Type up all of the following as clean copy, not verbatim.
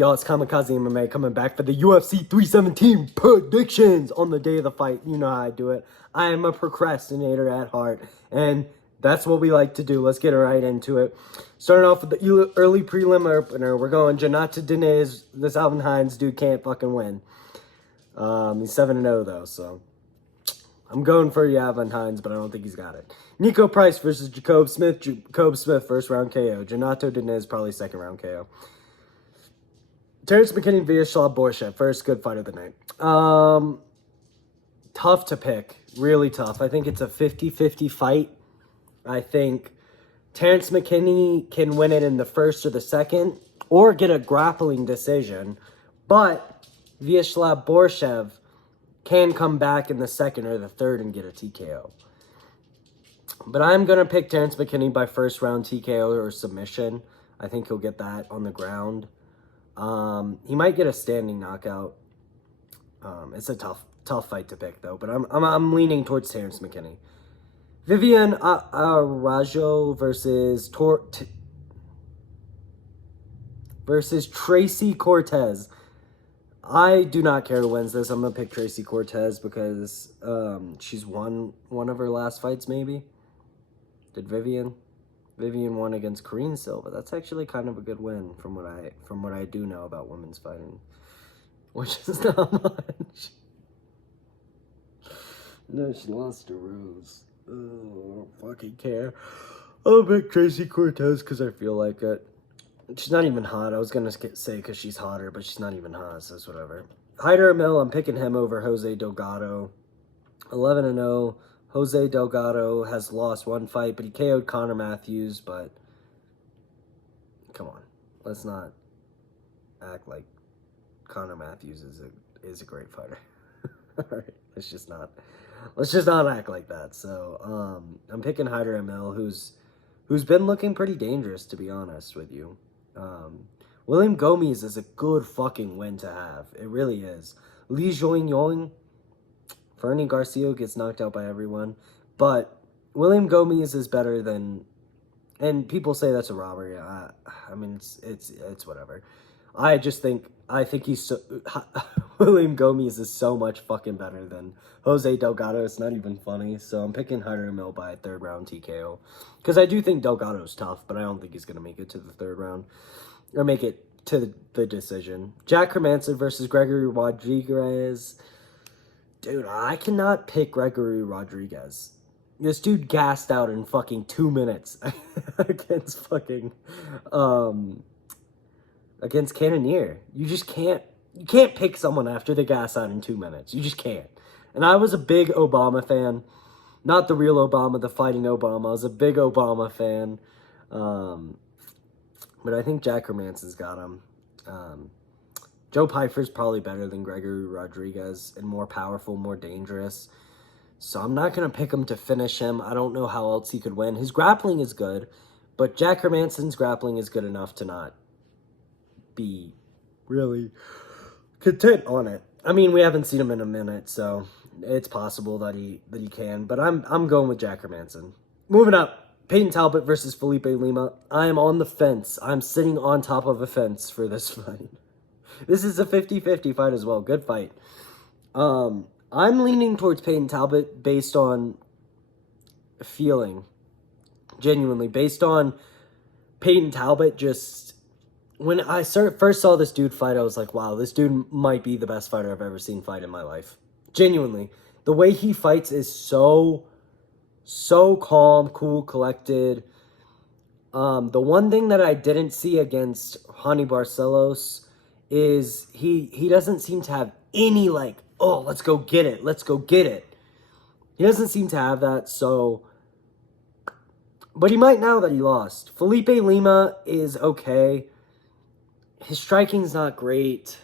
Y'all, it's Kamikaze MMA coming back for the UFC 317 predictions on the day of the fight. You know how I do it. I am a procrastinator at heart, and that's what we like to do. Let's get right into it. Starting off with the early prelim opener, we're going Janata Dinez. This Alvin Hines dude can't fucking win. He's 7-0 though, so I'm going for Alvin Hines, but I don't think he's got it. Nico Price versus Jacob Smith. Jacob Smith first round KO. Janato Dinez probably second round KO. Terrence McKinney via Borshev, first good fight of the night. Tough to pick. Really tough. I think it's a 50-50 fight. I think Terrence McKinney can win it in the first or the second, or get a grappling decision. But Vyacheslav Borshev can come back in the second or the third and get a TKO. But I'm going to pick Terrence McKinney by first round TKO or submission. I think he'll get that on the ground. He might get a standing knockout. It's a tough fight to pick though, but I'm leaning towards Terrence McKinney. Vivian Araújo versus Tracy Cortez. I do not care who wins this. I'm gonna pick Tracy Cortez because she's won one of her last fights. Maybe did Vivian won against Karine Silva. That's actually kind of a good win from what I do know about women's fighting, which is not much. No, she lost to Rose. Oh, I don't fucking care. I'll pick Tracy Cortez because I feel like it. She's not even hot. I was gonna say because she's hotter, but she's not even hot, so it's whatever. Hyder Amel, I'm picking him over Jose Delgado. 11-0. Jose Delgado has lost one fight, but he KO'd Connor Matthews, but come on. Let's not act like Connor Matthews is a great fighter. All right, let's just not act like that. So, I'm picking Hyder Amel, who's been looking pretty dangerous, to be honest with you. William Gomes is a good fucking win to have. It really is. Li Yong, Fernie Garcia gets knocked out by everyone, but William Gomes is better than, and people say that's a robbery. I mean, it's whatever. I think he's so, William Gomes is so much fucking better than Jose Delgado. It's not even funny. So I'm picking Hyder Amel by a third round TKO because I do think Delgado's tough, but I don't think he's gonna make it to the third round or make it to the decision. Jack Hermansson versus Gregory Rodriguez. Dude, I cannot pick Gregory Rodriguez. This dude gassed out in fucking 2 minutes against fucking against Cannonier. You just can't pick someone after they gas out in 2 minutes. You just can't. And I was a big Obama fan. Not the real Obama, the fighting Obama. I was a big Obama fan. But I think Jack Hermansson's got him. Joe Pyfer's probably better than Gregory Rodriguez and more powerful, more dangerous. So I'm not going to pick him to finish him. I don't know how else he could win. His grappling is good, but Jack Hermansson's grappling is good enough to not be really content on it. I mean, we haven't seen him in a minute, so it's possible that he can, but I'm going with Jack Hermansson. Moving up, Peyton Talbot versus Felipe Lima. I am on the fence. I'm sitting on top of a fence for this fight. This is a 50-50 fight as well. Good fight. I'm leaning towards Peyton Talbot based on feeling. Genuinely. Based on Peyton Talbot just... When I first saw this dude fight, I was like, wow, this dude might be the best fighter I've ever seen fight in my life. Genuinely. The way he fights is so calm, cool, collected. The one thing that I didn't see against Hani Barcelos is he doesn't seem to have any, like, oh, let's go get it. He doesn't seem to have that, so... But he might now that he lost. Felipe Lima is okay. His striking's not great.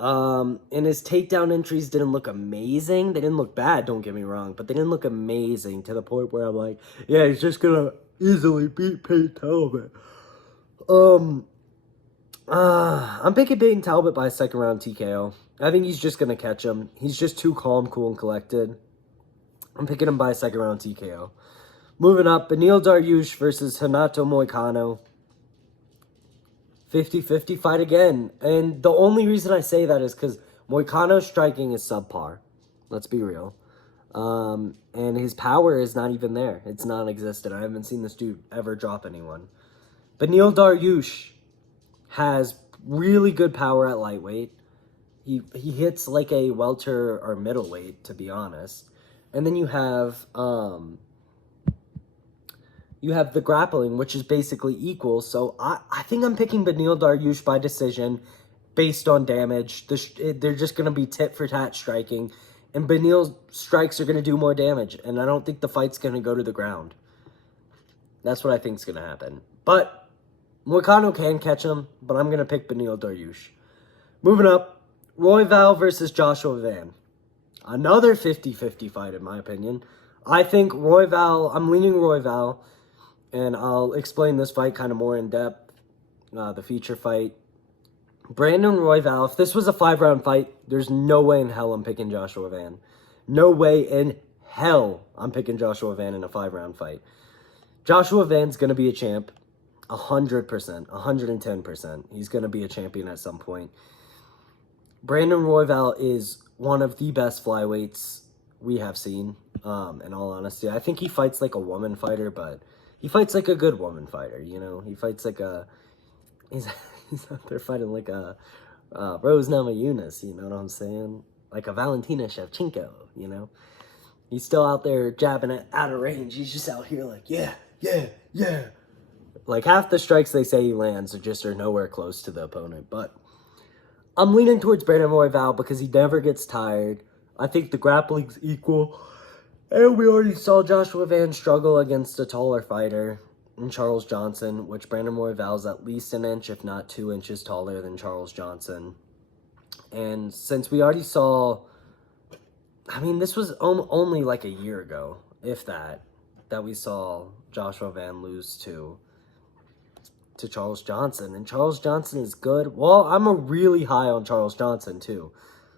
And his takedown entries didn't look amazing. They didn't look bad, don't get me wrong, but they didn't look amazing to the point where I'm like, yeah, he's just gonna easily beat Peyton Talbot. I'm picking Peyton Talbot by a second round TKO. I think he's just gonna catch him. He's just too calm, cool, and collected. I'm picking him by a second round TKO. Moving up, Beneil Dariush versus Renato Moicano. 50-50 fight again. And the only reason I say that is because Moicano's striking is subpar. Let's be real. And his power is not even there. It's non-existent. I haven't seen this dude ever drop anyone. Beneil Dariush has really good power at lightweight. He hits like a welter or middleweight, to be honest. And then you have the grappling, which is basically equal. So I think I'm picking Beneil Dariush by decision based on damage. They're just going to be tit-for-tat striking. And Beneil's strikes are going to do more damage. And I don't think the fight's going to go to the ground. That's what I think is going to happen. But Moicano can catch him, but I'm going to pick Beneil Dariush. Moving up, Royval versus Joshua Van. Another 50-50 fight, in my opinion. I think Royval, I'm leaning Royval, and I'll explain this fight kind of more in depth, the feature fight. Brandon Royval, if this was a 5-round fight, there's no way in hell I'm picking Joshua Van. No way in hell I'm picking Joshua Van in a 5-round fight. Joshua Van's going to be a champ, 100%, 110%. He's going to be a champion at some point. Brandon Royval is one of the best flyweights we have seen, in all honesty. I think he fights like a woman fighter, but he fights like a good woman fighter, you know? He fights like a... He's out there fighting like a Rose Namajunas, you know what I'm saying? Like a Valentina Shevchenko, you know? He's still out there jabbing it out of range. He's just out here like, yeah. Like half the strikes they say he lands are nowhere close to the opponent, but... I'm leaning towards Brandon Royval because he never gets tired. I think the grappling's equal. And we already saw Joshua Van struggle against a taller fighter in Charles Johnson, which Brandon Royval is at least an inch, if not 2 inches taller than Charles Johnson. And since we already saw... I mean, this was only like a year ago, if that we saw Joshua Van lose to Charles Johnson, and Charles Johnson is good. Well, I'm a really high on Charles Johnson too,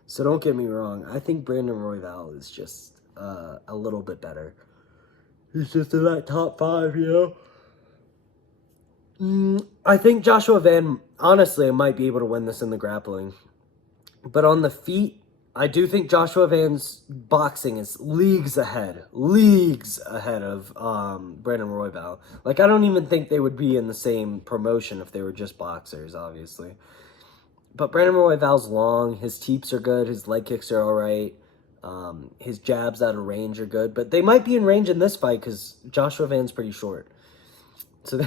so don't get me wrong. I think Brandon Royval is just a little bit better. He's just in that top 5, you know. I think Joshua Van, honestly, might be able to win this in the grappling, but on the feet, I do think Joshua Van's boxing is leagues ahead of Brandon Royval. Like, I don't even think they would be in the same promotion if they were just boxers, obviously. But Brandon Royval's long, his teeps are good, his leg kicks are all right, his jabs out of range are good, but they might be in range in this fight because Joshua Van's pretty short. So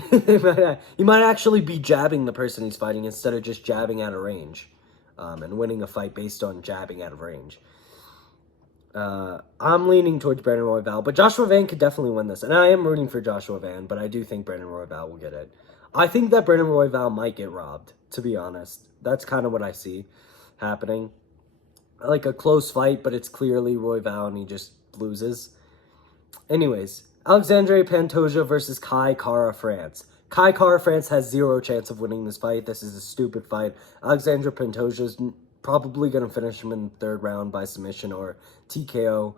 he might actually be jabbing the person he's fighting instead of just jabbing out of range. And winning a fight based on jabbing out of range. I'm leaning towards Brandon Royval, but Joshua Van could definitely win this. And I am rooting for Joshua Van, but I do think Brandon Royval will get it. I think that Brandon Royval might get robbed, to be honest. That's kind of what I see happening. Like a close fight, but it's clearly Royval and he just loses. Anyways, Alexandre Pantoja versus Kai Kara France. Kai Kara France has 0 chance of winning this fight. This is a stupid fight. Alexandre Pantoja is probably going to finish him in the 3rd round by submission or TKO.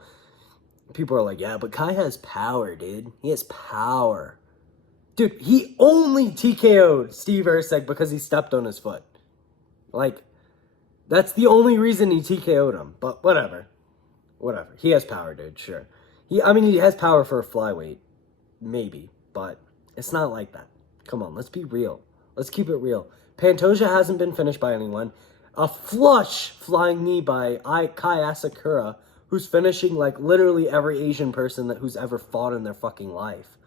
People are like, yeah, but Kai has power, dude. He has power. Dude, he only TKO'd Steve Erceg because he stepped on his foot. Like, that's the only reason he TKO'd him. But whatever. Whatever. He has power, dude, sure. He has power for a flyweight. Maybe. But it's not like that. Come on, let's be real. Let's keep it real. Pantoja hasn't been finished by anyone. A flush flying knee by Kai Asakura, who's finishing like literally every Asian person who's ever fought in their fucking life.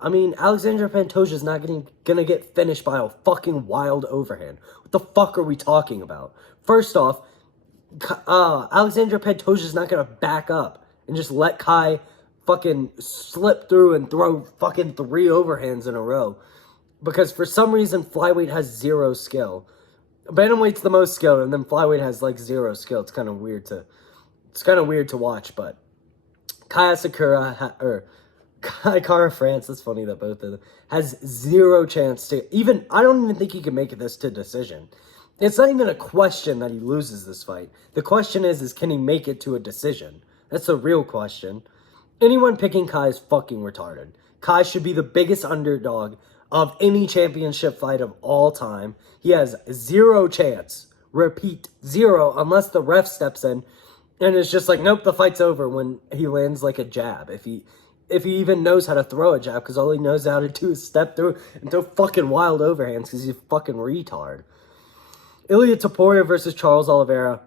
I mean, Alexandre Pantoja's not gonna get finished by a fucking wild overhand. What the fuck are we talking about? First off, Alexandre Pantoja's not gonna back up and just let Kai fucking slip through and throw fucking 3 overhands in a row. Because for some reason, flyweight has 0 skill. Bantamweight's the most skill, and then flyweight has like 0 skill. It's kind of weird to watch, but Kai Asakura, or Kai Kara France, that's funny that both of them, has 0 chance to, even, I don't even think he can make this to decision. It's not even a question that he loses this fight. The question is can he make it to a decision? That's the real question. Anyone picking Kai is fucking retarded. Kai should be the biggest underdog of any championship fight of all time. He has zero chance. Repeat, zero, unless the ref steps in and it's just like, nope, the fight's over when he lands like a jab. If he even knows how to throw a jab, because all he knows how to do is step through and throw fucking wild overhands because he's a fucking retard. Ilia Topuria versus Charles Oliveira.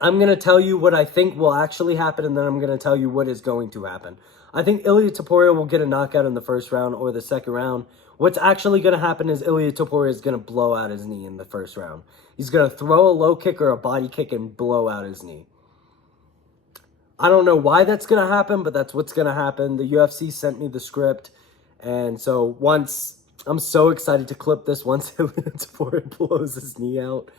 I'm going to tell you what I think will actually happen, and then I'm going to tell you what is going to happen. I think Ilia Topuria will get a knockout in the first round or the second round. What's actually going to happen is Ilia Topuria is going to blow out his knee in the first round. He's going to throw a low kick or a body kick and blow out his knee. I don't know why that's going to happen, but that's what's going to happen. The UFC sent me the script, and so I'm so excited to clip this once Ilia Topuria blows his knee out.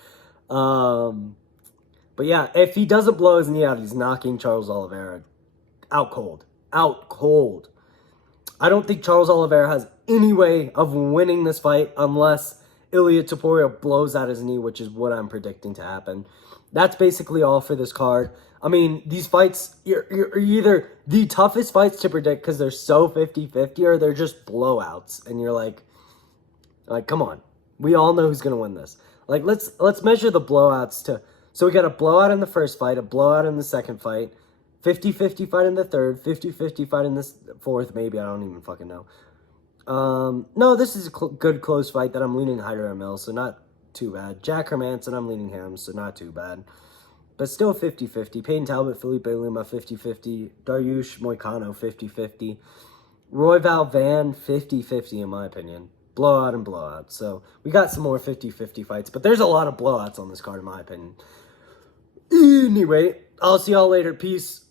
But yeah, if he doesn't blow his knee out, he's knocking Charles Oliveira out cold. Out cold. I don't think Charles Oliveira has any way of winning this fight unless Ilia Topuria blows out his knee, which is what I'm predicting to happen. That's basically all for this card. I mean, these fights, you're either the toughest fights to predict because they're so 50-50 or they're just blowouts. And you're like, come on. We all know who's going to win this. Like, let's measure the blowouts to... So we got a blowout in the first fight, a blowout in the second fight, 50-50 fight in the third, 50-50 fight in the fourth, maybe, I don't even fucking know. No, this is a good close fight that I'm leaning Hyder Emil, so not too bad. Jack Hermanson, I'm leaning him, so not too bad. But still 50-50. Payne Talbot, Felipe Lima, 50-50. Dariush Moicano, 50-50. Royval Van, 50-50 in my opinion. Blowout and blowout. So we got some more 50-50 fights, but there's a lot of blowouts on this card in my opinion. Anyway, I'll see y'all later. Peace.